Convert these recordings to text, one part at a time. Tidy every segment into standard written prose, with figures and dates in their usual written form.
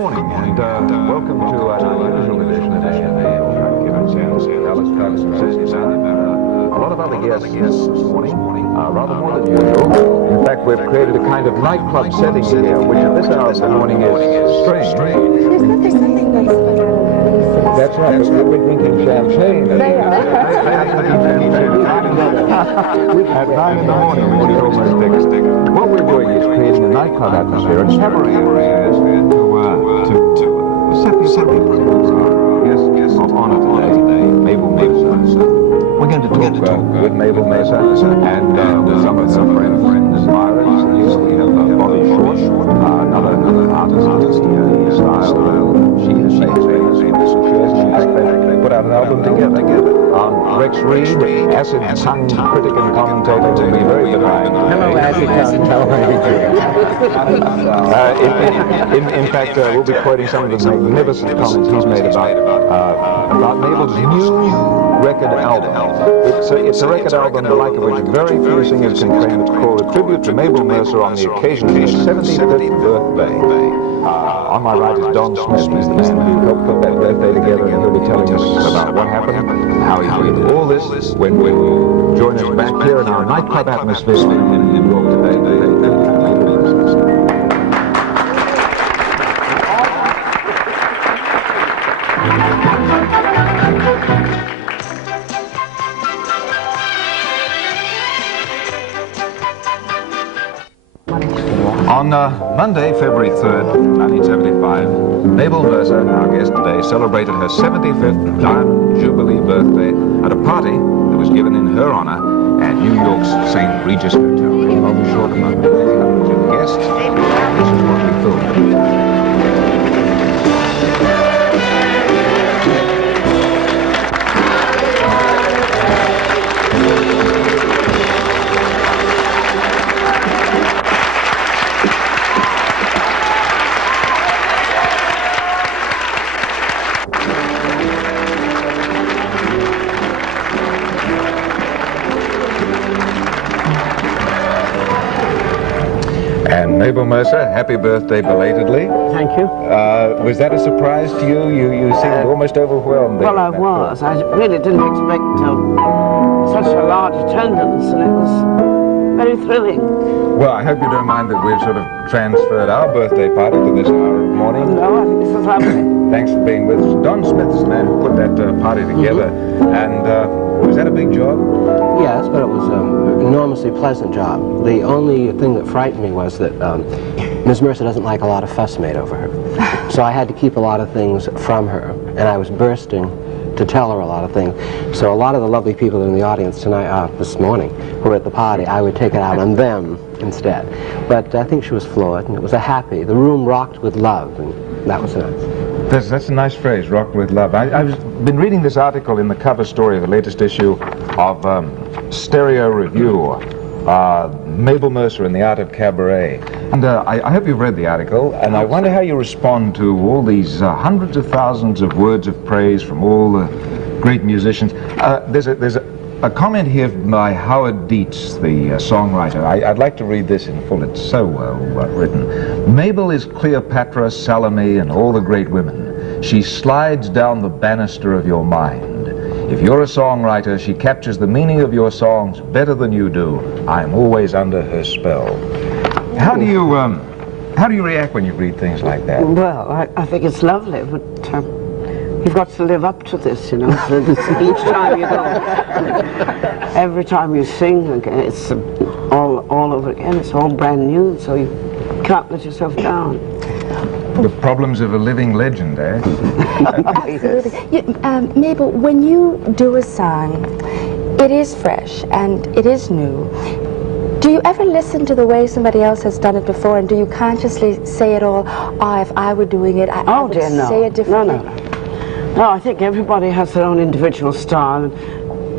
morning, and welcome to our unusual edition of Alyce a lot of other guests this morning, rather more than usual. In fact, we've created a kind of nightclub setting here, which at this hour of the morning is strange. There's something nice about Alyce. That's right, we're drinking champagne. They are. At 9 in the morning, we should almost take a stick. What we're doing is creating a nightclub atmosphere, a cabaret atmosphere to set the guest of honor today, Mabel Mercer. We're going to talk with Mabel Mercer and some of her friends, admirers. We have Bobby Short, another artist in style. She has made famous. They put out an album together. Rex Reed, acid-tongued critic and commentator, will be very benign. Hello, acid-tongued. In fact, we'll be quoting some of the magnificent comments he's made about Mabel's new record album. It's a record album the like of which very few singers can claim. It's called A Tribute to Mabel Mercer on the occasion of her 75th birthday. On my right is Don Smith. He's the man who helped put that birthday together, and he'll be telling us about what happened and how he did all this when you join us back here in our nightclub atmosphere in New York today. On Monday, February 3rd, 1975, Mabel Mercer, our guest today, celebrated her 75th Diamond Jubilee birthday at a party that was given in her honor at New York's St. Regis Hotel. I'll be short a moment to the guests. This is what we filmed. And Mabel Mercer, happy birthday belatedly. Thank you. Was that a surprise to you? You seemed almost overwhelmed. Well, I was. I really didn't expect such a large attendance, and it was very thrilling. Well, I hope you don't mind that we've sort of transferred our birthday party to this hour of the morning. No, I think this is lovely. Thanks for being with us. Don Smith's the man who put that party together. And was that a big job? Yes, but it was an enormously pleasant job. The only thing that frightened me was that Ms. Mercer doesn't like a lot of fuss made over her. So I had to keep a lot of things from her, and I was bursting to tell her a lot of things. So a lot of the lovely people in the audience tonight, this morning, who were at the party, I would take it out on them instead. But I think she was floored, and it was the room rocked with love, and that was nice. That's a nice phrase, rocked with love. I've been reading this article in the cover story of the latest issue of Stereo Review, Mabel Mercer and the Art of Cabaret. And I hope you've read the article, and I wonder how you respond to all these hundreds of thousands of words of praise from all the great musicians. There's a comment here by Howard Dietz, the songwriter. I'd like to read this in full. It's so well written. Mabel is Cleopatra, Salome, and all the great women. She slides down the banister of your mind. If you're a songwriter, she captures the meaning of your songs better than you do. I'm always under her spell. How do you react when you read things like that? Well, I think it's lovely, but you've got to live up to this, you know. So each time you go, every time you sing, it's all over again. It's all brand new, so you can't let yourself down. The problems of a living legend, eh? Absolutely. Mabel, when you do a song, it is fresh and it is new. Do you ever listen to the way somebody else has done it before, and do you consciously say it all, if I were doing it, I would say it differently? No, I think everybody has their own individual style, and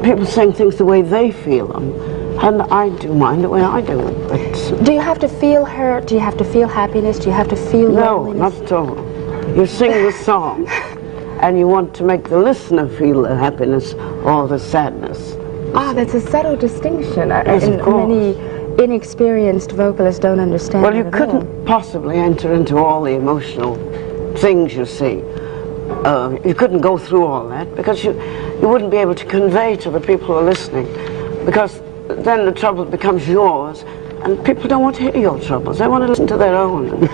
people sing things the way they feel them. And I do mine the way I do it. But do you have to feel hurt? Do you have to feel happiness? Do you have to feel loneliness? Not at all. You sing the song, and you want to make the listener feel the happiness or the sadness. That's a subtle distinction. Yes, of course. Many inexperienced vocalists don't understand. Well, you couldn't possibly enter into all the emotional things you see. You couldn't go through all that because you wouldn't be able to convey to the people who are listening, because then the trouble becomes yours, and people don't want to hear your troubles. They want to listen to their own.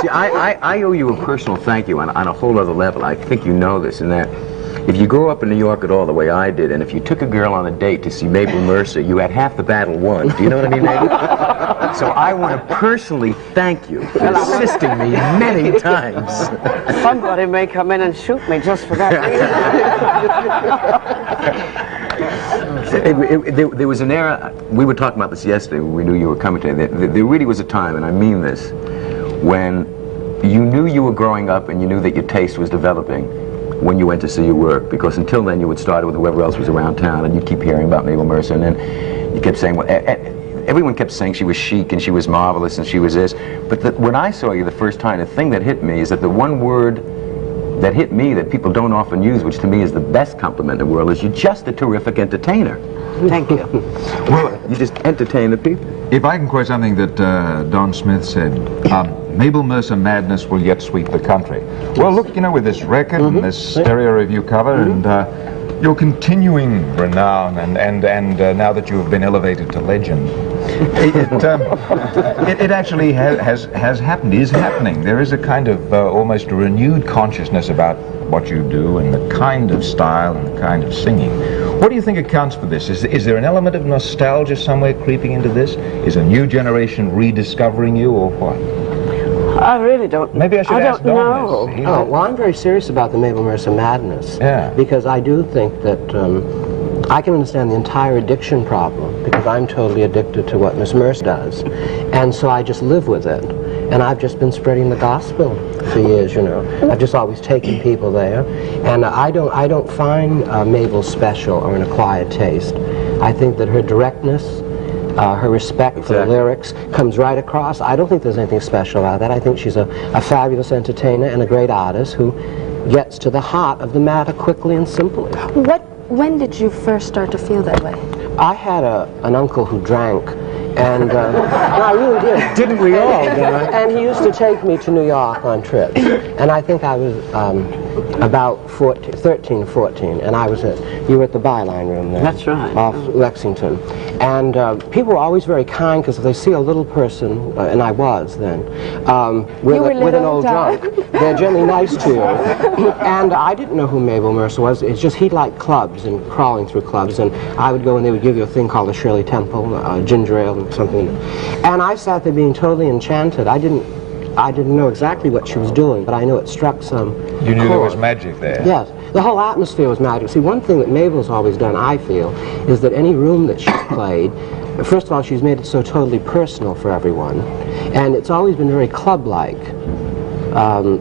See, I owe you a personal thank you on a whole other level. I think you know this, in that if you grew up in New York at all the way I did, and if you took a girl on a date to see Mabel Mercer, you had half the battle won. Do you know what I mean, Mabel? So I want to personally thank you for assisting me many times. Somebody may come in and shoot me just for that reason. There was an era, we were talking about this yesterday when we knew you were coming today, there really was a time, and I mean this, when you knew you were growing up and you knew that your taste was developing when you went to see your work, because until then you would start with whoever else was around town, and you'd keep hearing about Mabel Mercer, and then you kept saying, well, everyone kept saying she was chic and she was marvelous and she was this, but when I saw you the first time, the thing that hit me is that the one word that hit me that people don't often use, which to me is the best compliment in the world, is you're just a terrific entertainer. Thank you. Well, you just entertain the people. If I can quote something that Don Smith said, Mabel Mercer madness will yet sweep the country. Well, look, you know, with this record and this stereo review cover and your continuing renown, and now that you have been elevated to legend, it actually has happened, is happening. There is a kind of almost a renewed consciousness about what you do and the kind of style and the kind of singing. What do you think accounts for this? Is there an element of nostalgia somewhere creeping into this? Is a new generation rediscovering you, or what? I really don't. Maybe I should ask Don know. this. Oh, well, I'm very serious about the Mabel Mercer madness. Yeah. Because I do think that I can understand the entire addiction problem, because I'm totally addicted to what Miss Mercer does. And so I just live with it. And I've just been spreading the gospel for years, you know. I've just always taken people there. And I don't find Mabel special or an acquired taste. I think that her directness, her respect for the lyrics comes right across. I don't think there's anything special about that. I think she's a fabulous entertainer and a great artist who gets to the heart of the matter quickly and simply. When did you first start to feel that way? I had an uncle who drank, and no, I really did. Didn't we all? And he used to take me to New York on trips, and I think I was about 13, 14, and you were at the Byline Room there. That's right. Off Lexington. And people were always very kind, because if they see a little person, and I was then, with an old drunk, they're generally nice to you. And I didn't know who Mabel Mercer was. It's just he liked clubs and crawling through clubs, and I would go and they would give you a thing called the Shirley Temple, ginger ale and something. And I sat there being totally enchanted. I didn't know exactly what she was doing, but I knew it struck some You knew chord. there was magic there. Yes, the whole atmosphere was magic. See, one thing that Mabel's always done, I feel, is that any room that she's played, first of all, she's made it so totally personal for everyone, and it's always been very club-like.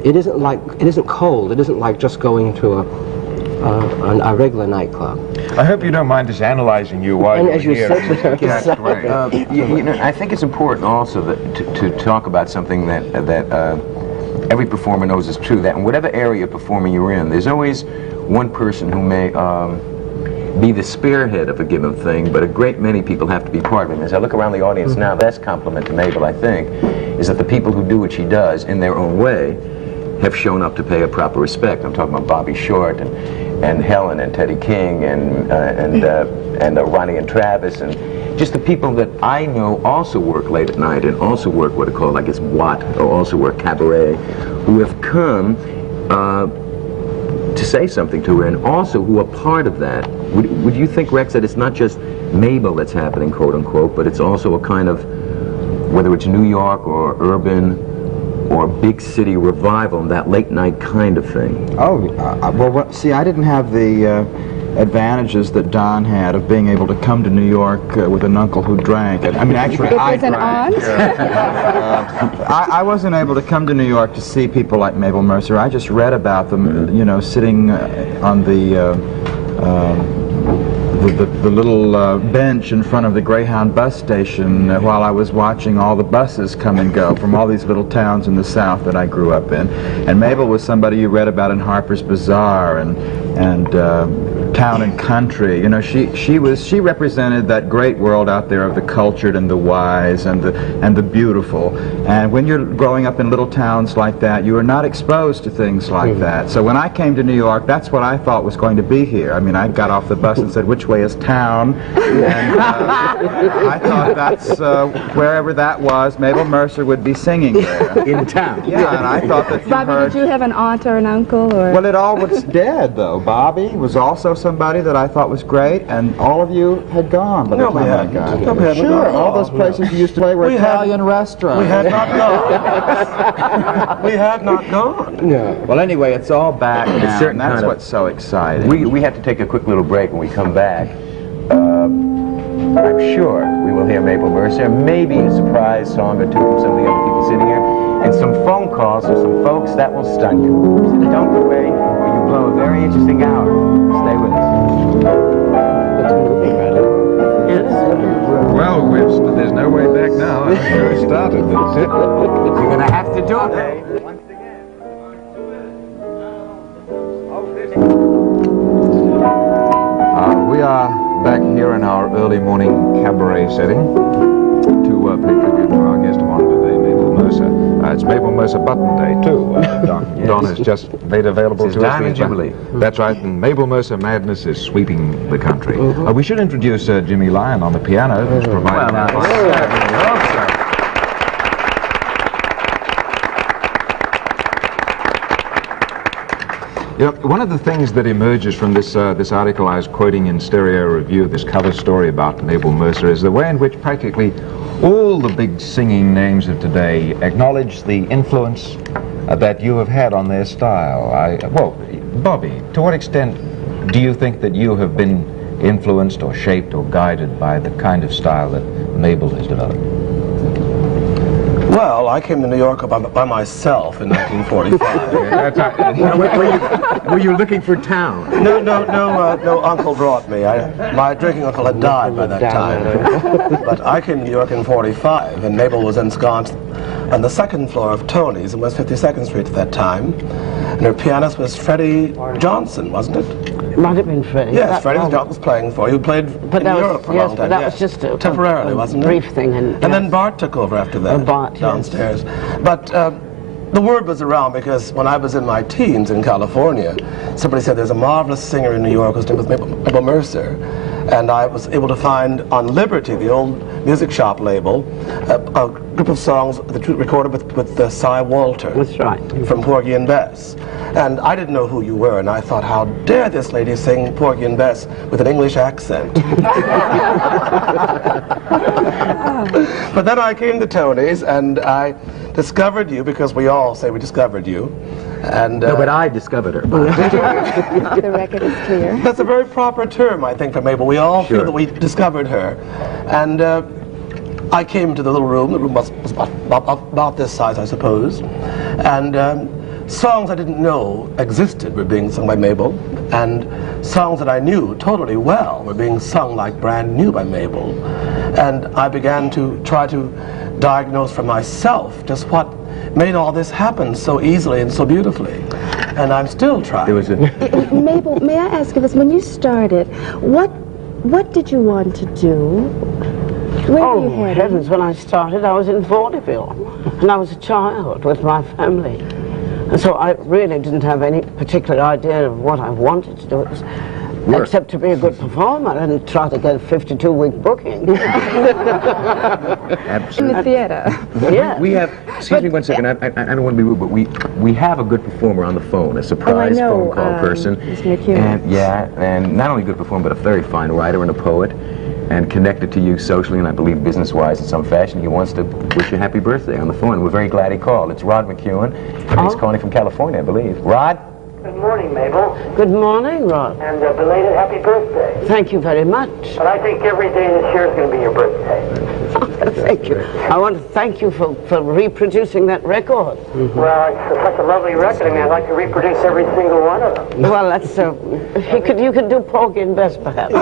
It isn't cold. It isn't like just going to a regular nightclub. I hope you don't mind us analyzing you while And you're as you here. said, Catch way. You know, I think it's important also to talk about something that every performer knows is true, that in whatever area of performing you're in, there's always one person who may be the spearhead of a given thing, but a great many people have to be part of it. As I look around the audience now, the best compliment to Mabel, I think, is that the people who do what she does in their own way have shown up to pay her proper respect. I'm talking about Bobby Short and Helen and Teddy King and Ronnie and Travis, and just the people that I know also work late at night and also work what are called, I guess, or also work cabaret, who have come to say something to her, and also who are part of that. Would you think, Rex, that it's not just Mabel that's happening, quote unquote, but it's also a kind of, whether it's New York or urban or big city revival, that late night kind of thing? Well, see, I didn't have the advantages that Don had of being able to come to New York with an uncle who drank. I mean, actually, I drank. I wasn't able to come to New York to see people like Mabel Mercer. I just read about them, you know, sitting on the little bench in front of the Greyhound bus station while I was watching all the buses come and go from all these little towns in the South that I grew up in. And Mabel was somebody you read about in Harper's Bazaar and town and country. You know, she represented that great world out there of the cultured and the wise and the beautiful. And when you're growing up in little towns like that, you are not exposed to things like that. So when I came to New York, that's what I thought was going to be here. I mean, I got off the bus and said, "Which way is town?" And I thought that's wherever that was, Mabel Mercer would be singing there. In town. Yeah, and I thought that Bobby, did you have an aunt or an uncle? Or? Well, it all was dead, though. Bobby was also somebody that I thought was great, and all of you had gone by the time I got here. No, we hadn't Sure, gone. all those places you used to play were Italian restaurants. We had not gone. We had not gone. Yeah. Well, anyway, it's all back now, certain and that's kind of- what's so exciting. We have to take a quick little break. When we come back, I'm sure we will hear Mabel Mercer, maybe a surprise song or two from some of the other people sitting here, and some phone calls from some folks that will stun you. So don't go away, or you blow a very interesting hour. Stay with us. Well, there's no way back now. That's where we started. That's it. You're going to have to do it, Once We are back here in our early morning cabaret setting to pay tribute to our guest of honor today, Mabel Mercer. It's Mabel Mercer Button Day, too. Don, Yes. Don has just made available It's to his us. Diamond these- Jubilee. That's right, and Mabel Mercer madness is sweeping the country. We should introduce Jimmy Lyon on the piano, who's providing that. You know, one of the things that emerges from this article I was quoting in Stereo Review, this cover story about Mabel Mercer, is the way in which practically all the big singing names of today acknowledge the influence that you have had on their style. Well, Bobby, to what extent do you think that you have been influenced or shaped or guided by the kind of style that Mabel has developed? Well, I came to New York by myself in 1945. Were you looking for town? No uncle brought me. My drinking uncle had died by that time. But I came to New York in 45, and Mabel was ensconced on the second floor of Tony's in West 52nd Street at that time. And her pianist was Freddie Johnson, wasn't it? It might have been Freddie. Yes, Freddie Johnson was playing for you. He played in Europe for a long time. But that was just a temporarily, wasn't it? brief thing. And then Bart took over after that. Bart, yes. Downstairs. But the word was around because when I was in my teens in California, somebody said there's a marvelous singer in New York whose name was Mabel Mercer. And I was able to find on Liberty, the old music shop label, a group of songs that recorded with Cy Walter. That's right. From Porgy and Bess. And I didn't know who you were, and I thought, how dare this lady sing Porgy and Bess with an English accent? But then I came to Tony's, and I discovered you, because we all say we discovered you. And, No, but I discovered her. The record is clear. That's a very proper term, I think, for Mabel. We all feel Sure. that we discovered her. And I came to the little room. The room was about this size, I suppose. And songs I didn't know existed were being sung by Mabel. And songs that I knew totally well were being sung like brand new by Mabel. And I began to try to diagnose for myself just what made all this happen so easily and so beautifully. And I'm still trying. There was a... Mabel, may I ask you this? When you started, what did you want to do? Where were you Oh, headed? heavens, when I started, I was in vaudeville. And I was a child with my family. And so I really didn't have any particular idea of what I wanted to do. It was, except to be a good performer and try to get a 52-week booking. In Absolutely. the theater. Yeah. We have, excuse me one second, I don't want to be rude, but we have a good performer on the phone, a surprise know, phone call person. Mr. McHugh. And not only a good performer, but a very fine writer and a poet, and connected to you socially and I believe business-wise in some fashion. He wants to wish you a happy birthday on the phone. We're very glad he called. It's Rod McEwen, and he's calling from California, I believe. Rod? Good morning, Mabel, Good morning, Rod. and belated happy birthday. Thank you very much. But I think every day this year is going to be your birthday. Thank you. I want to thank you for reproducing that record. Well, it's such a lovely record. I mean, I'd like to reproduce every single one of them. Well, that's you could do Porgy and Bess, perhaps.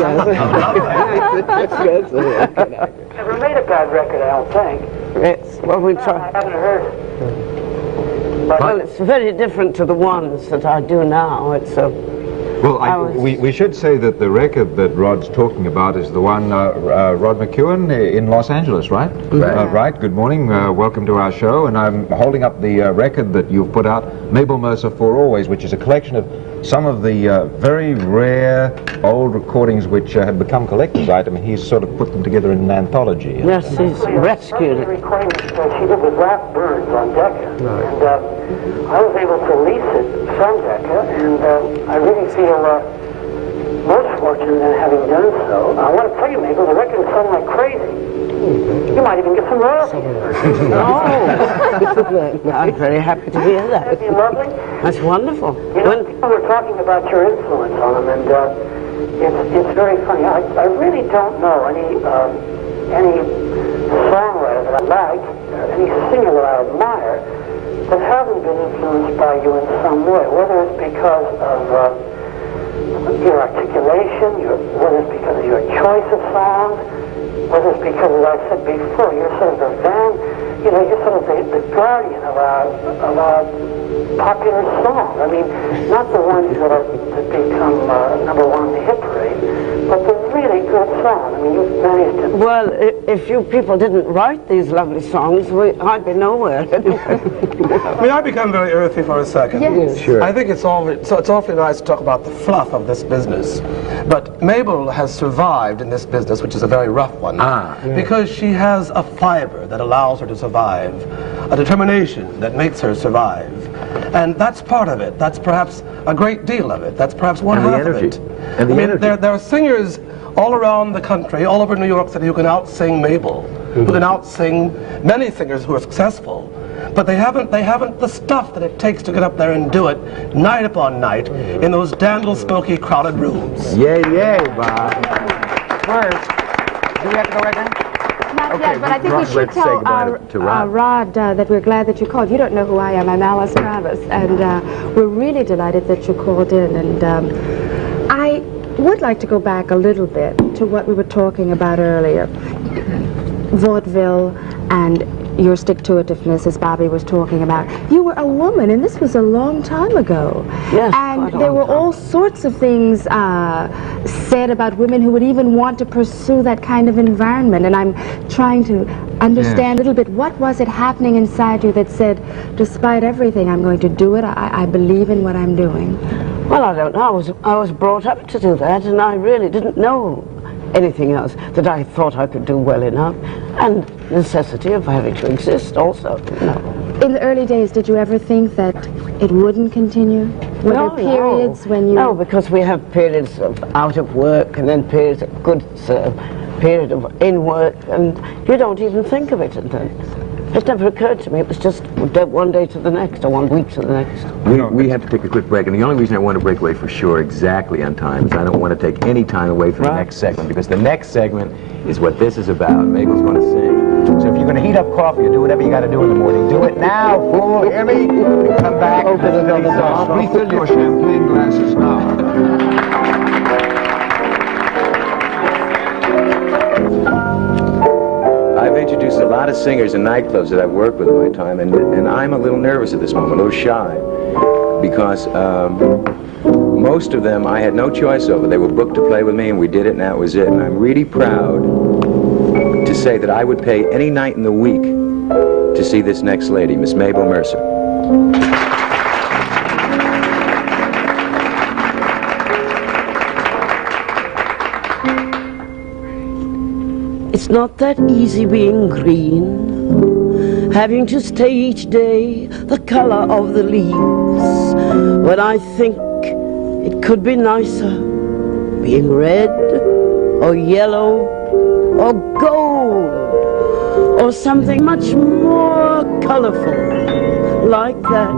Never made a bad record, I don't think. Yes. Well, we I try. haven't heard it. But Well, it's very different to the ones that I do now. It's Well, we should say that the record that Rod's talking about is the one, Rod McEwen in Los Angeles, right? Right. Right. Good morning. Welcome to our show. And I'm holding up the record that you've put out, Mabel Mercer For Always, which is a collection of some of the very rare old recordings which have become collector's items. He's sort of put them together in an anthology. Yes, he's rescued it. Recording that she did with Rap Burns on Decca. And I was able to lease it from Decca, and I really feel most fortunate in having done so. I want to tell you, Mabel, the record is selling like crazy. You might even get some royalties. Oh, I'm very happy to hear that. That'd be lovely. That's wonderful. You know, people were talking about your influence on them, and it's very funny. I really don't know any songwriter that I like, any singer that I admire, that haven't been influenced by you in some way, whether it's because of your articulation, whether it's because of your choice of songs, whether it's because, as I said before, you're sort of you're sort of the guardian of our popular songs. I mean, not the ones that become number one on the hit parade, but the really good songs. I mean, you've managed to... Well, if you people didn't write these lovely songs, I'd be nowhere. May I become very earthy for a second? Yes. Sure. I think it's awfully nice to talk about the fluff of this business. But Mabel has survived in this business, which is a very rough one, because she has a fiber that allows her to survive, a determination that makes her survive. And that's part of it. That's perhaps a great deal of it. That's perhaps one half of it. And the energy. There are singers all around the country, all over New York City, who can out-sing Mabel, who can out-sing many singers who are successful. But they haven't the stuff that it takes to get up there and do it night upon night in those damnable smoky crowded rooms. Yay, Bob. First, do we have to go right now? Not yet, but I think we Let's should say tell goodbye to Rod. Rod that we're glad that you called. You don't know who I am. I'm Alyce Travis, and we're really delighted that you called in. And I would like to go back a little bit to what we were talking about earlier. Vaudeville and your stick-to-itiveness, as Bobby was talking about. You were a woman, and this was a long time ago. Yes, and quite a there long were time. all sorts of things said about women who would even want to pursue that kind of environment. And I'm trying to understand a little bit, what was it happening inside you that said, despite everything, I'm going to do it, I believe in what I'm doing? Well, I don't know. I was brought up to do that, and I really didn't know anything else that I thought I could do well enough, and necessity of having to exist also. In the early days, did you ever think that it wouldn't continue? Were there periods when you... No, because we have periods of out of work, and then periods of good period of in work, and you don't even think of it. And it never occurred to me. It was just one day to the next, or 1 week to the next. We have to take a quick break, and the only reason I want to break away for sure exactly on time is I don't want to take any time away from the next segment, because the next segment is what this is about. Mabel's going to sing. So if you're going to heat up coffee or do whatever you got to do in the morning, do it now, fool. Hear me? And come back. Refill your champagne glasses now. I've introduced a lot of singers and nightclubs that I've worked with in my time, and I'm a little nervous at this moment, a little shy, because most of them I had no choice over. They were booked to play with me, and we did it, and that was it. And I'm really proud to say that I would pay any night in the week to see this next lady, Miss Mabel Mercer. It's not that easy being green, having to stay each day the color of the leaves, when I think it could be nicer being red or yellow or gold or something much more colorful like that.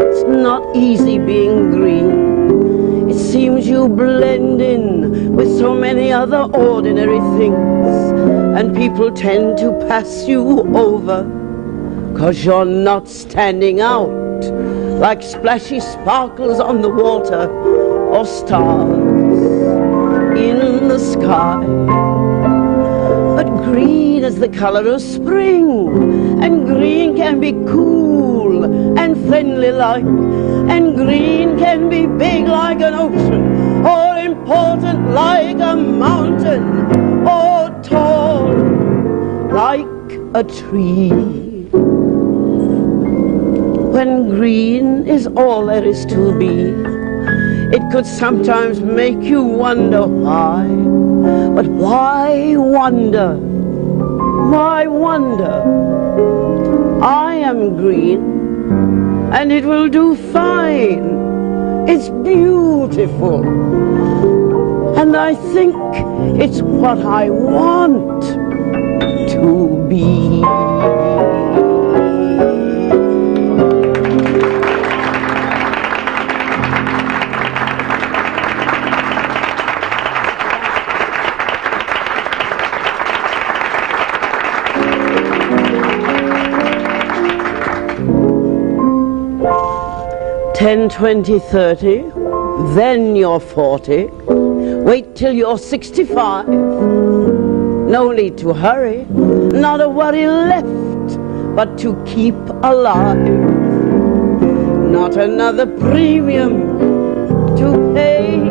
It's not easy being green. It seems you blend in with so many other ordinary things, and people tend to pass you over, 'cause you're not standing out like splashy sparkles on the water or stars in the sky. But green is the color of spring, and green can be cool and friendly like And green can be big like an ocean, or important like a mountain, or tall like a tree. When green is all there is to be, it could sometimes make you wonder why. But why wonder? Why wonder? I am green, and it will do fine. It's beautiful, and I think it's what I want to be. Ten, 20, 30, then you're 40. Wait till you're 65. No need to hurry, not a worry left but to keep alive. Not another premium to pay.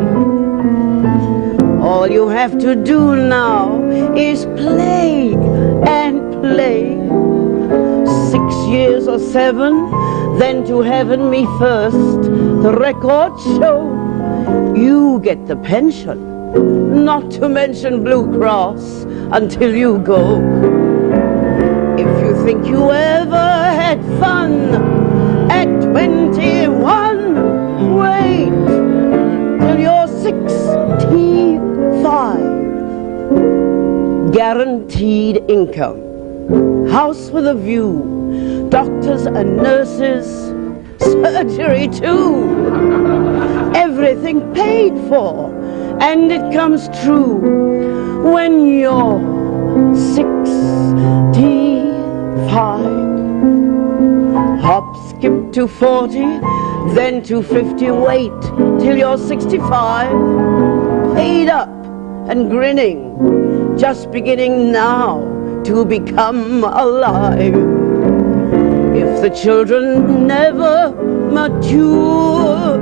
All you have to do now is play and play. 6 years or 7, then to heaven me first. The records show you get the pension, not to mention Blue Cross, until you go. If you think you ever had fun at 21, wait till you're 65. Guaranteed income, house with a view, doctors and nurses, surgery too. Everything paid for, and it comes true when you're 65. Hop, skip to 40, then to 50, wait till you're 65. Paid up and grinning, just beginning now to become alive. If the children never mature,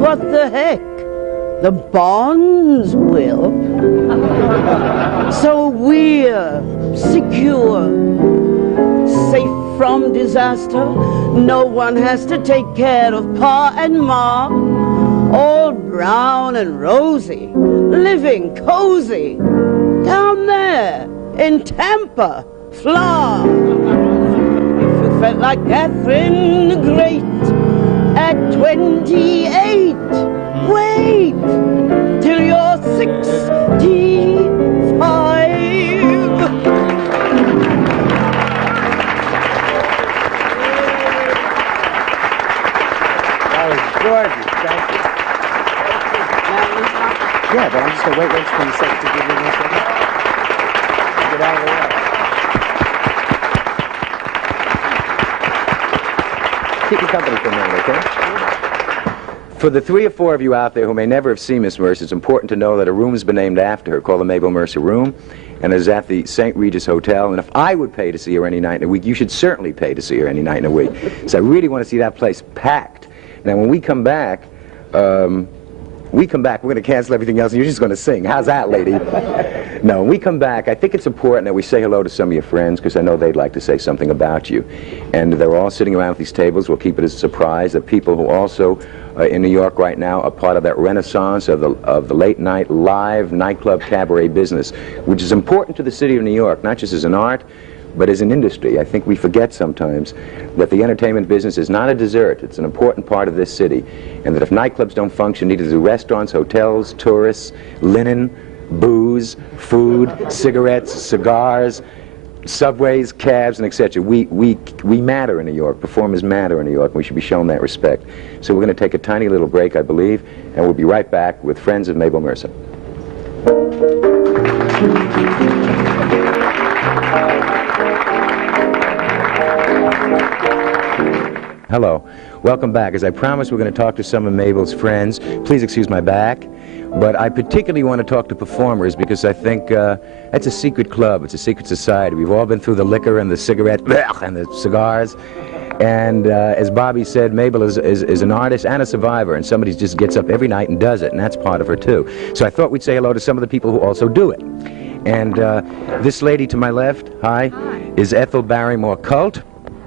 what the heck, the bonds will. So we're secure, safe from disaster. No one has to take care of Pa and Ma. All brown and rosy, living cozy down there in Tampa, Fla. If you felt like Catherine the Great at 28, wait till you're 65. That was gorgeous. Thank you. Yeah, but I'm just going to wait for a second to give you this one. Get out of the way. Keep your company for a minute, okay? For the 3 or 4 of you out there who may never have seen Miss Mercer, it's important to know that a room has been named after her, called the Mabel Mercer Room, and is at the St. Regis Hotel. And if I would pay to see her any night in a week, you should certainly pay to see her any night in a week. So I really want to see that place packed. Now, when we come back, we're going to cancel everything else, and you're just going to sing. How's that, lady? No, when we come back, I think it's important that we say hello to some of your friends, because I know they'd like to say something about you. And they're all sitting around at these tables. We'll keep it as a surprise. The people who also, in New York right now, are part of that renaissance of the late-night live nightclub cabaret business, which is important to the city of New York, not just as an art, but as an industry. I think we forget sometimes that the entertainment business is not a dessert. It's an important part of this city. And that if nightclubs don't function, neither do restaurants, hotels, tourists, linen, booze, food, cigarettes, cigars, subways, cabs, and etc. We matter in New York. Performers matter in New York, and we should be shown that respect. So we're going to take a tiny little break, I believe, and we'll be right back with Friends of Mabel Mercer. Hello. Welcome back. As I promised, we're going to talk to some of Mabel's friends. Please excuse my back. But I particularly want to talk to performers because I think it's a secret club. It's a secret society. We've all been through the liquor and the cigarette and the cigars. And as Bobby said, Mabel is an artist and a survivor, and somebody just gets up every night and does it, and that's part of her too. So I thought we'd say hello to some of the people who also do it. And this lady to my left, hi, is Ethel Barrymore Cult.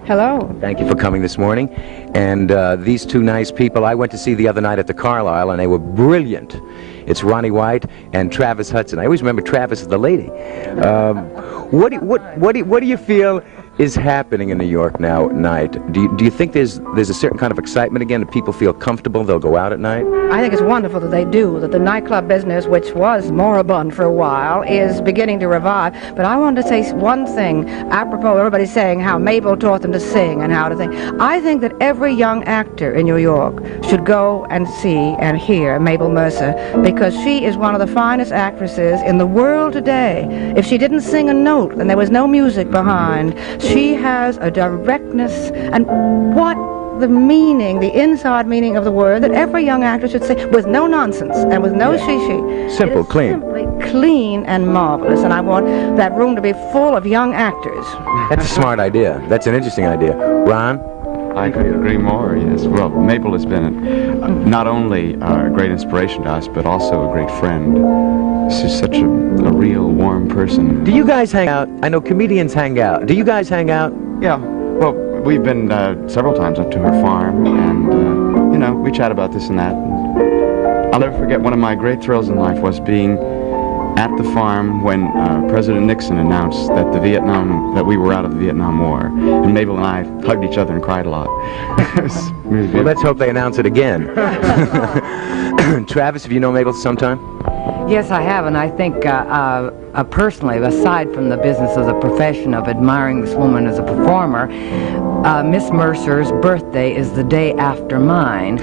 Hello. Thank you for coming this morning. And these two nice people I went to see the other night at the Carlisle, and they were brilliant. It's Ronnie White and Travis Hudson. I always remember Travis as the lady. What do you feel is happening in New York now at night? Do you think there's a certain kind of excitement again, that people feel comfortable, they'll go out at night? I think it's wonderful that they do, that the nightclub business, which was moribund for a while, is beginning to revive. But I wanted to say one thing, apropos everybody saying how Mabel taught them to sing and how to think. I think that every young actor in New York should go and see and hear Mabel Mercer, because she is one of the finest actresses in the world today. If she didn't sing a note and there was no music behind, she has a directness and what the meaning, the inside meaning of the word that every young actor should say, with no nonsense and with no she-she. Simple, clean. Simply clean and marvelous, and I want that room to be full of young actors. That's a smart idea. That's an interesting idea. Ron? I could agree more, yes. Well, Mabel has been not only a great inspiration to us, but also a great friend. She's such a real, warm person. Do you guys hang out? I know comedians hang out. Do you guys hang out? Yeah. Well, we've been several times up to her farm, and, you know, we chat about this and that. I'll never forget, one of my great thrills in life was being at the farm when President Nixon announced that we were out of the Vietnam War, and Mabel and I hugged each other and cried a lot. Well, let's hope they announce it again. Travis, have you known Mabel sometime? Yes, I have, and I think personally, aside from the business of the profession of admiring this woman as a performer, Miss Mercer's birthday is the day after mine.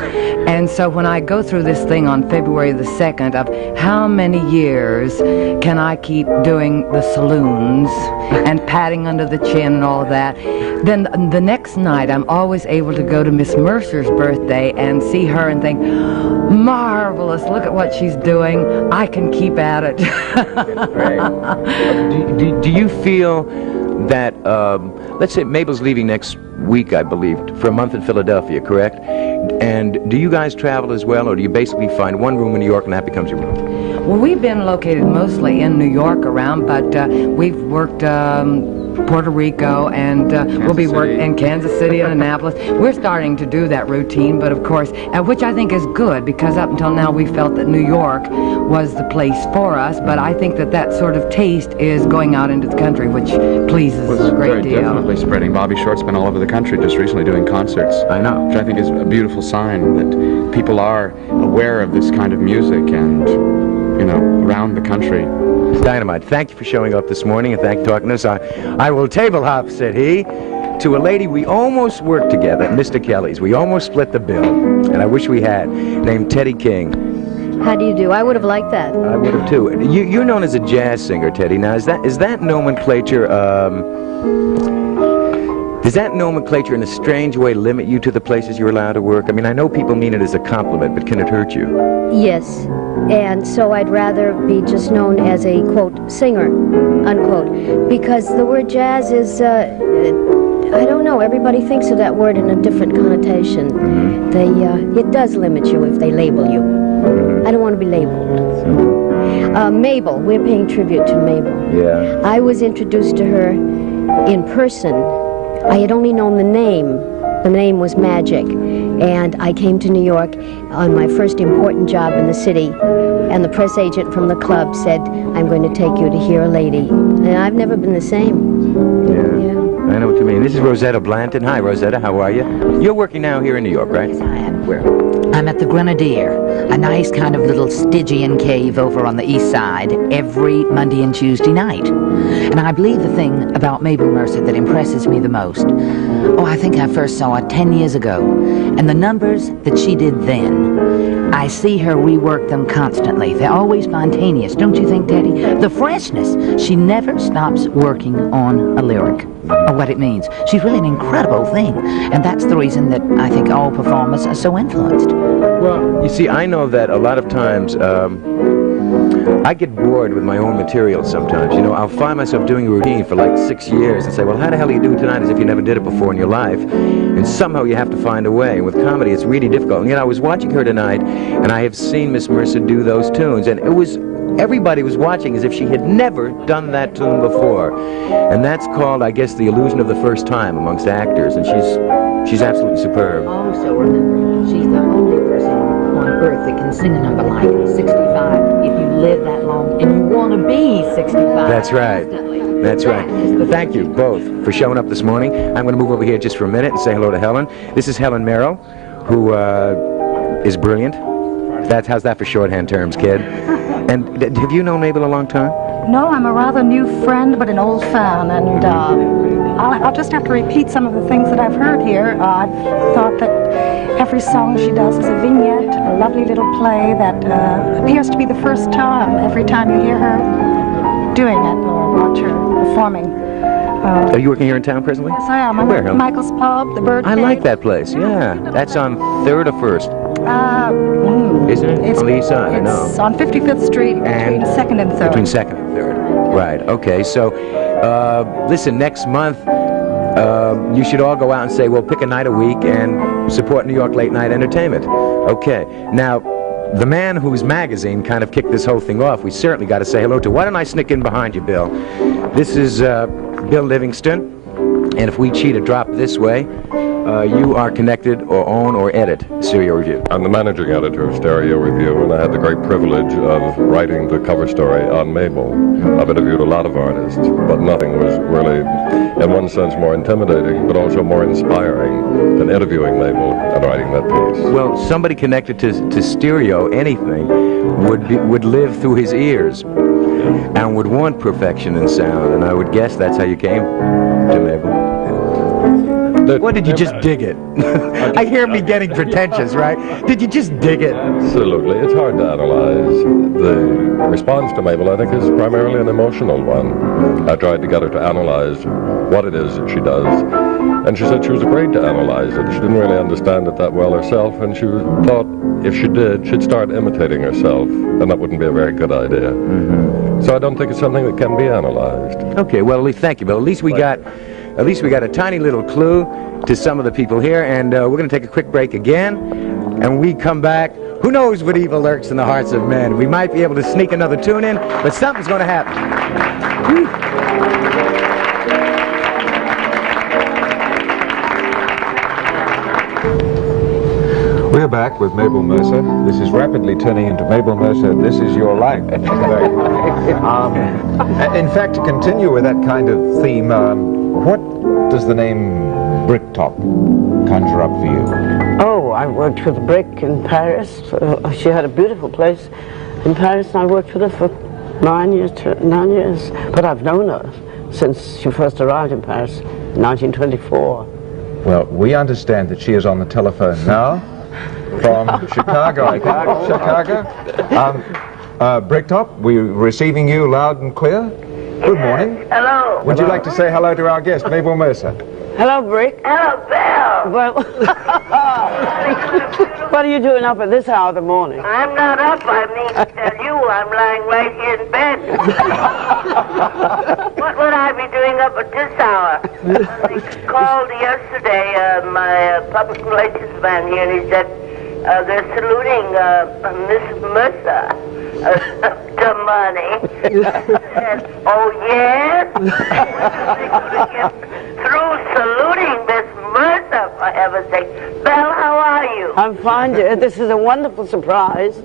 And so when I go through this thing on February the 2nd of how many years can I keep doing the saloons and patting under the chin and all of that, then the next night I'm always able to go to Miss Mercer's birthday and see her and think, marvelous, look at what she's doing. I can keep at it. Do you feel that, let's say Mabel's leaving next week, I believe, for a month in Philadelphia, correct? And do you guys travel as well, or do you basically find one room in New York and that becomes your room? Well, we've been located mostly in New York around, but we've worked Puerto Rico, and we'll be working in Kansas City and Annapolis. We're starting to do that routine, but of course, which I think is good, because up until now we felt that New York was the place for us, but I think that that sort of taste is going out into the country, which pleases us a great deal. Definitely spreading. Bobby Short's been all over the country just recently doing concerts. I know. Which I think is a beautiful sign that people are aware of this kind of music and, you know, around the country. Dynamite. Thank you for showing up this morning, and thank you for talking to us. I will table hop, said he, to a lady we almost worked together at Mr. Kelly's. We almost split the bill, and I wish we had, named Teddy King. How do you do? I would have liked that. I would have too. You're known as a jazz singer, Teddy. Now, is that nomenclature, does that nomenclature in a strange way limit you to the places you're allowed to work? I mean, I know people mean it as a compliment, but can it hurt you? Yes. And so I'd rather be just known as a, quote, singer, unquote, because the word jazz is, I don't know, everybody thinks of that word in a different connotation. Mm-hmm. It does limit you if they label you. Mm-hmm. I don't want to be labeled. Mabel, we're paying tribute to Mabel. Yeah. I was introduced to her in person. I had only known the name. The name was Magic. And I came to New York on my first important job in the city, and the press agent from the club said, I'm going to take you to hear a lady. And I've never been the same. Yeah. I know what you mean. This is Rosetta Blanton. Hi, Rosetta. How are you? You're working now here in New York, right? Yes, I am. Where? I'm at the Grenadier, a nice kind of little Stygian cave over on the east side, every Monday and Tuesday night. And I believe the thing about Mabel Mercer that impresses me the most, I think I first saw her 10 years ago, and the numbers that she did then, I see her rework them constantly. They're always spontaneous, don't you think, Teddy? The freshness. She never stops working on a lyric, or what it means. She's really an incredible thing, and that's the reason that I think all performers are so influenced. Well, you see, I know that a lot of times I get bored with my own material sometimes. You know, I'll find myself doing a routine for like 6 years and say, well, how the hell are you doing tonight as if you never did it before in your life? And somehow you have to find a way. And with comedy, it's really difficult. And yet I was watching her tonight, and I have seen Miss Mercer do those tunes, and it was, everybody was watching as if she had never done that tune before. And that's called, I guess, the illusion of the first time amongst actors, and she's absolutely superb. Also, remember, she's the only person on earth that can sing a number like 65 if you live that long and you want to be 65. That's right. Constantly. That's right. Thank you both for showing up this morning. I'm going to move over here just for a minute and say hello to Helen. This is Helen Merrill, who is brilliant. How's that for shorthand terms, kid? And have you known Mabel a long time? No, I'm a rather new friend, but an old fan, and I'll just have to repeat some of the things that I've heard here. I've thought that every song she does is a vignette, a lovely little play that appears to be the first time every time you hear her doing it or watch her performing. Are you working here in town presently? Yes, I am. I'm Where, at Helen? Michael's Pub, the Bird I Cage. like that place, yeah. That's on 3rd or 1st, isn't it? It's on the east side, I know. It's on 55th Street between 2nd and 3rd. Between 2nd and 3rd. Right, okay. So, listen, next month, you should all go out and say, well, pick a night a week and support New York late night entertainment. Okay. Now, the man whose magazine kind of kicked this whole thing off, we certainly got to say hello to. Why don't I sneak in behind you, Bill? This is Bill Livingston. And if we cheat a drop this way, you are connected or own or edit Stereo Review. I'm the managing editor of Stereo Review, and I had the great privilege of writing the cover story on Mabel. I've interviewed a lot of artists, but nothing was really, in one sense, more intimidating, but also more inspiring than interviewing Mabel and writing that piece. Well, somebody connected to stereo, anything, would live through his ears and would want perfection in sound, and I would guess that's how you came to Mabel. What, did you just dig it? I hear me getting pretentious, right? Did you just dig it? Absolutely. It's hard to analyze. The response to Mabel, I think, is primarily an emotional one. I tried to get her to analyze what it is that she does, and she said she was afraid to analyze it. She didn't really understand it that well herself, and she thought if she did, she'd start imitating herself, and that wouldn't be a very good idea. So I don't think it's something that can be analyzed. Okay, well, thank you, Bill. At least we got a tiny little clue to some of the people here, and we're going to take a quick break again, and when we come back, who knows what evil lurks in the hearts of men. We might be able to sneak another tune in, but something's going to happen. Whew. We're back with Mabel Mercer. This is rapidly turning into Mabel Mercer, This Is Your Life. In fact, to continue with that kind of theme, what does the name Bricktop conjure up for you? Oh, I worked with Brick in Paris. She had a beautiful place in Paris, and I worked with her for 9 years. But I've known her since she first arrived in Paris in 1924. Well, we understand that she is on the telephone now from Chicago. Chicago. Bricktop, we're receiving you loud and clear. Good morning. Hello. Would you like to say hello to our guest, Mabel Mercer? Hello, Brick. Hello, Bill. Well, what are you doing up at this hour of the morning? I'm not up. I mean to tell you, I'm lying right here in bed. What would I be doing up at this hour? He called yesterday, my public relations man here, and he said they're saluting Miss Mercer. The money. And, oh, yes? Through saluting Miss Mercer, for heaven's sake. Belle, how are you? I'm fine, dear. This is a wonderful surprise.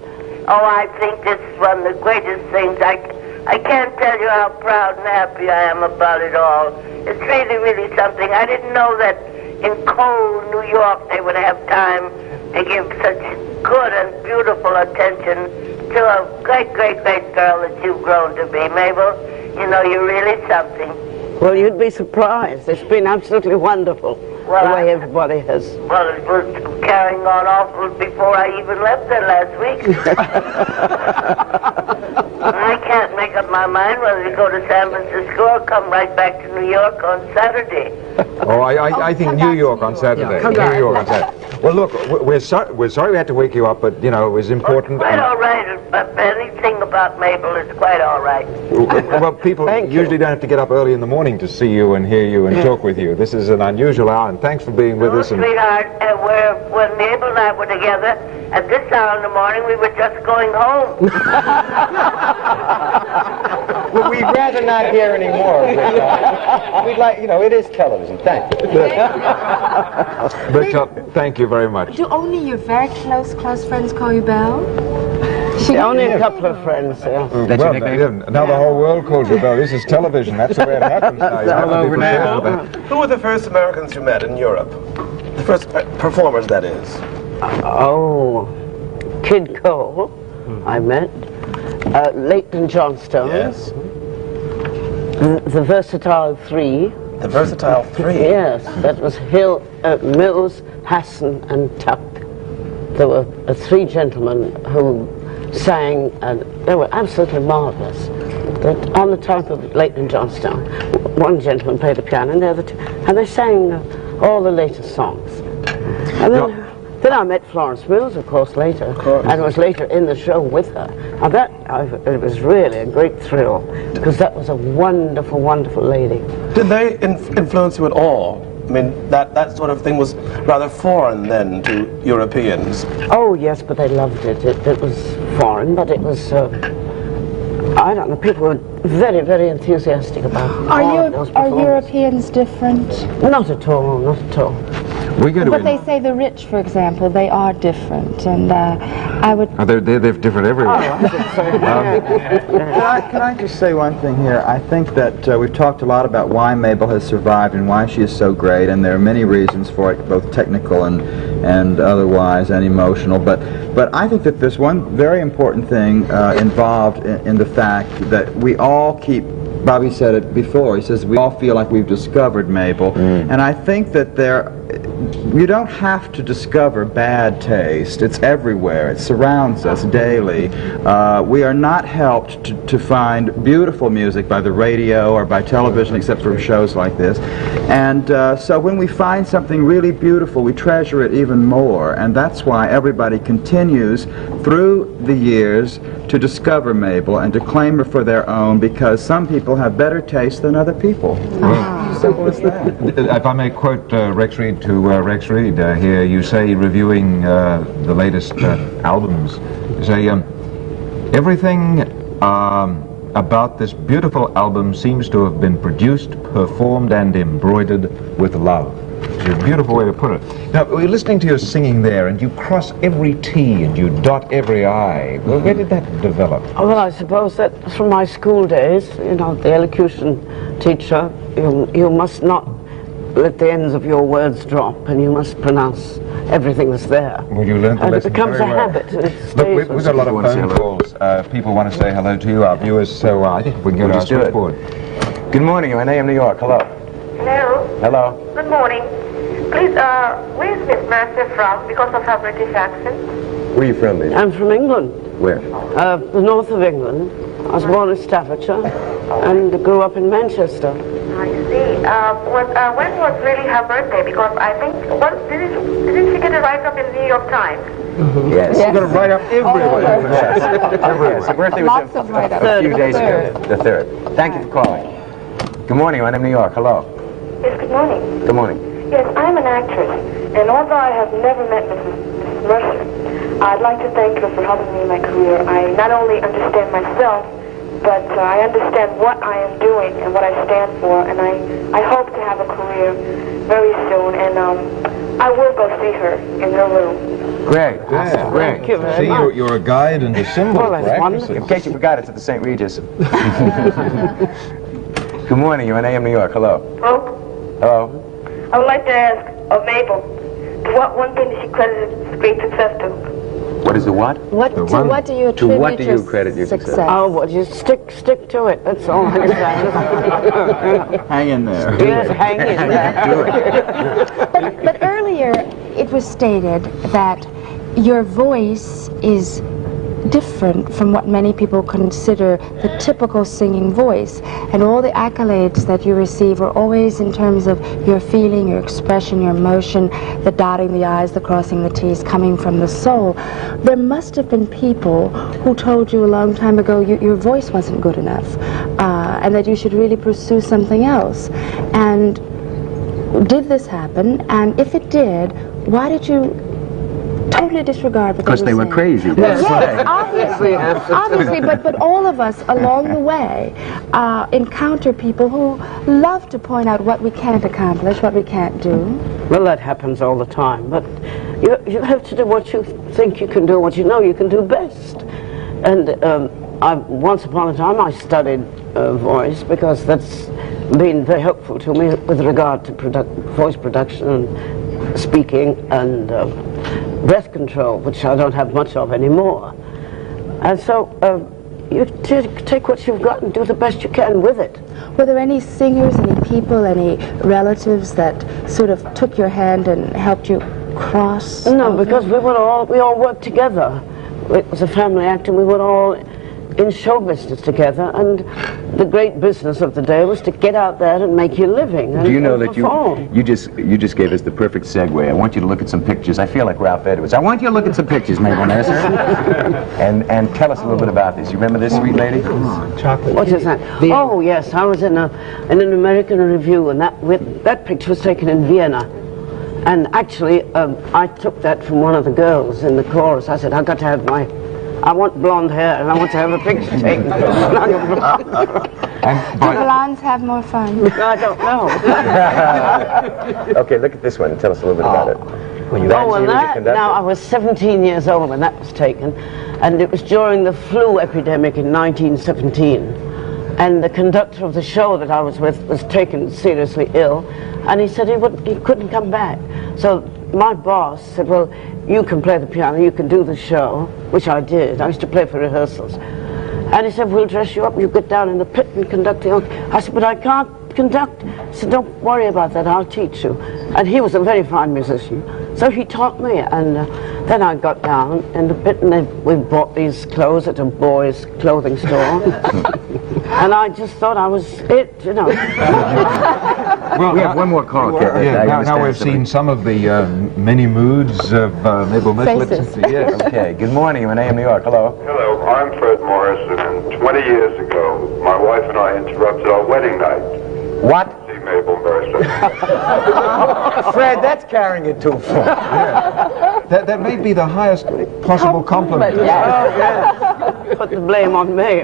Oh, I think this is one of the greatest things. I can't tell you how proud and happy I am about it all. It's really, really something. I didn't know that in cold New York they would have time to give such good and beautiful attention to a great, great, great girl that you've grown to be. Mabel, you know, you're really something. Well, you'd be surprised. It's been absolutely wonderful, Well, the way everybody has. Well, it was carrying on awful before I even left there last week. I can't make up my mind whether to go to San Francisco or come right back to New York on Saturday. Oh, I think New York on Saturday. New York on Saturday. Well, look, we're sorry we had to wake you up, but, you know, it was important. Quite all right. But anything about Mabel is quite all right. Well, people usually don't have to get up early in the morning to see you and hear you and talk with you. This is an unusual hour, and thanks for being with us. Sweetheart, when Mabel and I were together, at this hour in the morning, we were just going home. Well, we'd rather not hear anymore. We'd like, you know, it is television. Thank you. But thank you very much. Do only your very close friends call you Belle? Only a couple of friends, yeah. Now the whole world calls you Belle. This is television. That's the way it happens now. You have to be prepared for that. Who were the first Americans you met in Europe? The first performers, that is. Oh, Kid Cole, I met. Leighton Johnstone. Yes. The Versatile Three. The Versatile Three? Yes, that was Mills, Hassan, and Tuck. There were three gentlemen who sang, and they were absolutely marvelous. On the top of Leighton Johnstone, one gentleman played the piano, and the other two, and they sang all the latest songs. And then I met Florence Mills, of course, later, and was later in the show with her. And it was really a great thrill, because that was a wonderful, wonderful lady. Did they influence you at all? I mean, that sort of thing was rather foreign then to Europeans. Oh, yes, but they loved it. It was foreign, but it was, I don't know, people were very, very enthusiastic about it. Are Europeans different? Not at all, not at all. But they say the rich, for example, they are different, and I would... They're different everywhere. Can I just say one thing here? I think that we've talked a lot about why Mabel has survived and why she is so great, and there are many reasons for it, both technical and otherwise, and emotional. But I think that there's one very important thing involved in the fact that we all keep... Bobby said it before. He says we all feel like we've discovered Mabel, and I think that you don't have to discover bad taste. It's everywhere. It surrounds us daily. We are not helped to find beautiful music by the radio or by television, except for shows like this. And so when we find something really beautiful, we treasure it even more. And that's why everybody continues through the years to discover Mabel and to claim her for their own, because some people have better taste than other people. Simple as that. If I may quote Rex Reed to Rex Reed here, you say, reviewing the latest albums, you say, everything about this beautiful album seems to have been produced, performed, and embroidered with love. It's a beautiful way to put it. Now, we're listening to your singing there, and you cross every T and you dot every I. Well, where did that develop? Well, I suppose that from my school days, you know, the elocution teacher, you must not let the ends of your words drop, and you must pronounce everything that's there. Well, you learned the lesson it becomes very a well. habit. And it stays. Look, we've got a lot of phone calls. People want to say hello to you, our viewers, so I think we can go to our switchboard. Good morning, you're in AM New York. Hello. Hello. Hello. Good morning. Please, where is Miss Mercer from because of her British accent? Where are you from, baby? I'm from England. Where? The north of England. I was born in Staffordshire and grew up in Manchester. I see. When was really her birthday? Because I think, didn't she get a write-up in the New York Times? Yes. You're going to write up everywhere. Yes, her birthday was a few days ago. The 3rd. Thank you for calling. Good morning, I'm in New York. Hello. Yes, good morning. Good morning. Yes, I'm an actress, and although I have never met Mrs. Mercer, I'd like to thank her for helping me in my career. I not only understand myself, but I understand what I am doing and what I stand for, and I hope to have a career very soon, and I will go see her in her room. Great. Yeah. Great. Thank you very much. You're a guide and a symbol for actresses. In case you forgot, it's at the St. Regis. Good morning, you're in AM New York. Hello. Hello. Hello. I would like to ask of Mabel, what one thing does she credit this great success to? What is the what? What do you attribute what do you credit your success? Oh, well, you stick to it. That's all I say. Hang in there. Yes, hang in there. But earlier, it was stated that your voice is different from what many people consider the typical singing voice. And all the accolades that you receive are always in terms of your feeling, your expression, your emotion, the dotting the I's, the crossing the T's, coming from the soul. There must have been people who told you a long time ago your voice wasn't good enough, and that you should really pursue something else. And did this happen? And if it did, why did you totally disregard what Because they were crazy. Yes, obviously, but all of us along the way encounter people who love to point out what we can't accomplish, what we can't do. Well, that happens all the time, but you have to do what you think you can do, what you know you can do best. And once upon a time I studied voice because that's been very helpful to me with regard to voice production and speaking and breath control, which I don't have much of anymore. And so you take what you've got and do the best you can with it. Were there any singers, any people, any relatives that sort of took your hand and helped you cross? No, because we all worked together. It was a family act, and we were all in show business together, and the great business of the day was to get out there and make your living. And, do you know that perform. you just gave us the perfect segue? I want you to look at some pictures. I feel like Ralph Edwards. I want you to look at some pictures, Mabel Mercer, and tell us a little bit about this. You remember this sweet lady? Chocolate. What is that? Oh yes, I was in an American review, and that picture was taken in Vienna. And actually, I took that from one of the girls in the chorus. I said, I want blonde hair, and I want to have a picture taken. Do blondes have more fun? I don't know. Okay, look at this one and tell us a little bit about it. Now I was 17 years old when that was taken, and it was during the flu epidemic in 1917. And the conductor of the show that I was with was taken seriously ill, and he said he couldn't come back. So my boss said, well, you can play the piano, you can do the show, which I did. I used to play for rehearsals. And he said, we'll dress you up, you get down in the pit and conduct the orchestra. I said, but I can't conduct. He said, don't worry about that, I'll teach you. And he was a very fine musician, so he taught me. And then I got down in the pit, and we bought these clothes at a boys' clothing store. And I just thought I was it, you know. Well, we have one more call. Now we've seen some of the many moods of Mabel Mercer. Yes. Okay. Good morning. I'm in AM New York. Hello. Hello. I'm Fred Morrison, and 20 years ago, my wife and I interrupted our wedding night. What? See Mabel Mercer. Fred, that's carrying it too far. That may be the highest possible compliment. Put the blame on me.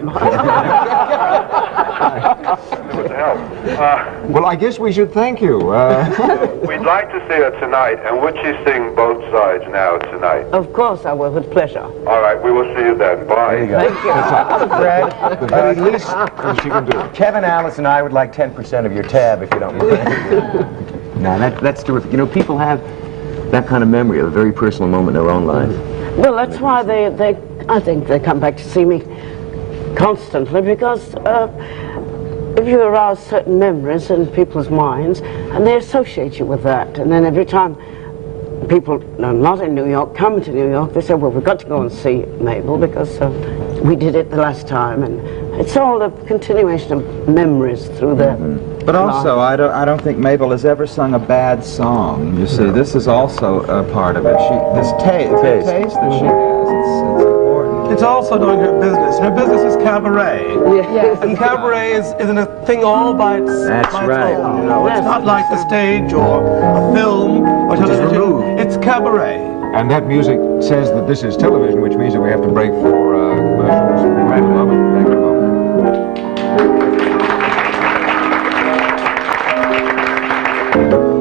Well, I guess we should thank you. We'd like to see her tonight, and would she sing both sides now tonight? Of course I will, with pleasure. All right, we will see you then. Bye. Thank you. Fred, the very least she can do. Kevin, Alyce, and I would like 10% of your tab, if you don't mind. No, that's terrific. You know, people have that kind of memory of a very personal moment in their own life. Well, that's why I think they come back to see me constantly, because if you arouse certain memories in people's minds, and they associate you with that, and then every time people not in New York come to New York, they say, well, we've got to go and see Mabel because we did it the last time, and it's all a continuation of memories through the But also, I don't think Mabel has ever sung a bad song. You see, this is also a part of it. This taste that she has, it's important. It's also doing her business. Her business is cabaret. Yes. And cabaret isn't a thing all by its own. You know, it's not like the stage or a film or television. It's cabaret. And that music says that this is television, which means that we have to break for commercials. We'll be right in a moment. Back in a moment.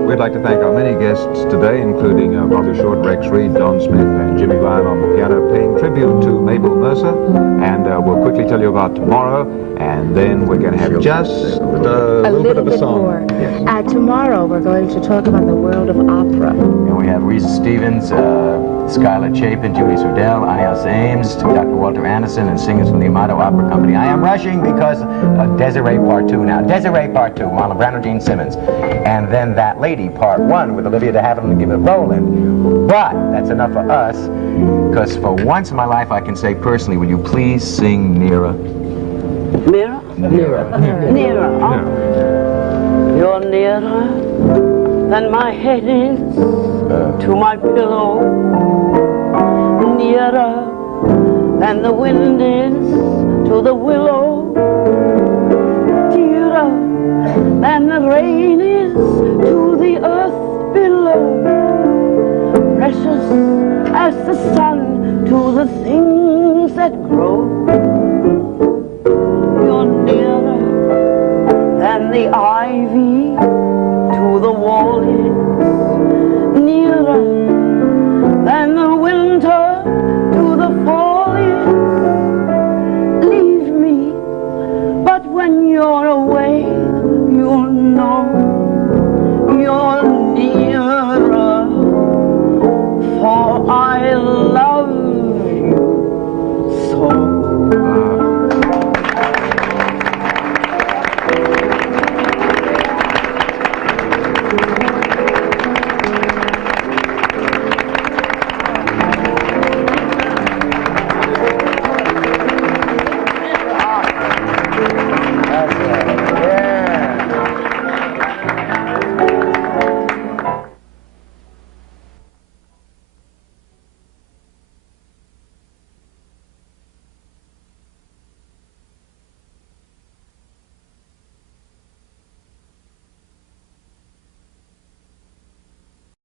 We'd like to thank our many guests today, including Roger Short, Rex Reed, Don Smith, and Jimmy Ryan on the piano, paying tribute to Mabel Mercer. And we'll quickly tell you about tomorrow, and then we're going to have just a little bit of a song. More. Yes. Tomorrow we're going to talk about the world of opera. And we have Risa Stevens, Skylar Chapin, Judy Sordell, Alyce Ames, Dr. Walter Anderson, and singers from the Amato Opera Company. I am rushing because Desiree Part 2 now. Desiree Part 2, Marlon Brando, Gene Simmons. And then That Lady Part 1 with Olivia de Havilland and Give It Rolling. But that's enough for us, because for once in my life I can say personally, will you please sing nearer? Nearer? Nearer. Nearer. Oh. You're nearer than my head is to my pillow. Nearer than the wind is to the willow. Dearer than the rain is to the earth below. Precious as the sun to the things that grow. You're nearer than the ivy